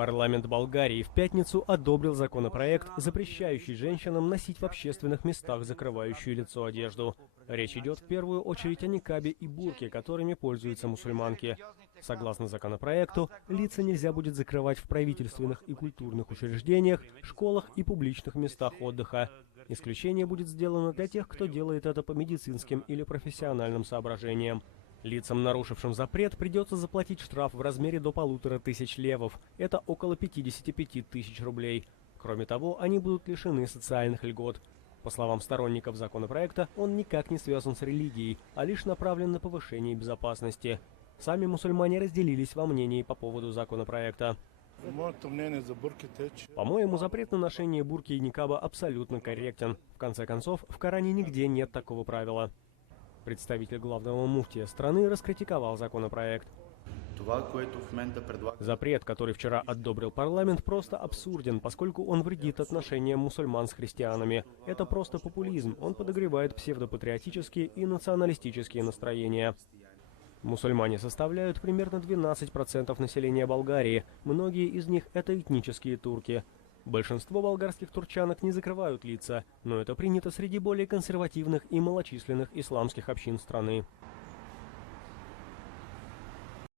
Парламент Болгарии в пятницу одобрил законопроект, запрещающий женщинам носить в общественных местах закрывающую лицо одежду. Речь идет в первую очередь о никабе и бурке, которыми пользуются мусульманки. Согласно законопроекту, лица нельзя будет закрывать в правительственных и культурных учреждениях, школах и публичных местах отдыха. Исключение будет сделано для тех, кто делает это по медицинским или профессиональным соображениям. Лицам, нарушившим запрет, придется заплатить штраф в размере до 1500 левов. Это около 55 тысяч рублей. Кроме того, они будут лишены социальных льгот. По словам сторонников законопроекта, он никак не связан с религией, а лишь направлен на повышение безопасности. Сами мусульмане разделились во мнении по поводу законопроекта. По-моему, запрет на ношение бурки и никаба абсолютно корректен. В конце концов, в Коране нигде нет такого правила. Представитель главного муфтия страны раскритиковал законопроект. Запрет, который вчера одобрил парламент, просто абсурден, поскольку он вредит отношениям мусульман с христианами. Это просто популизм, он подогревает псевдопатриотические и националистические настроения. Мусульмане составляют примерно 12% населения Болгарии, многие из них это этнические турки. Большинство болгарских турчанок не закрывают лица, но это принято среди более консервативных и малочисленных исламских общин страны.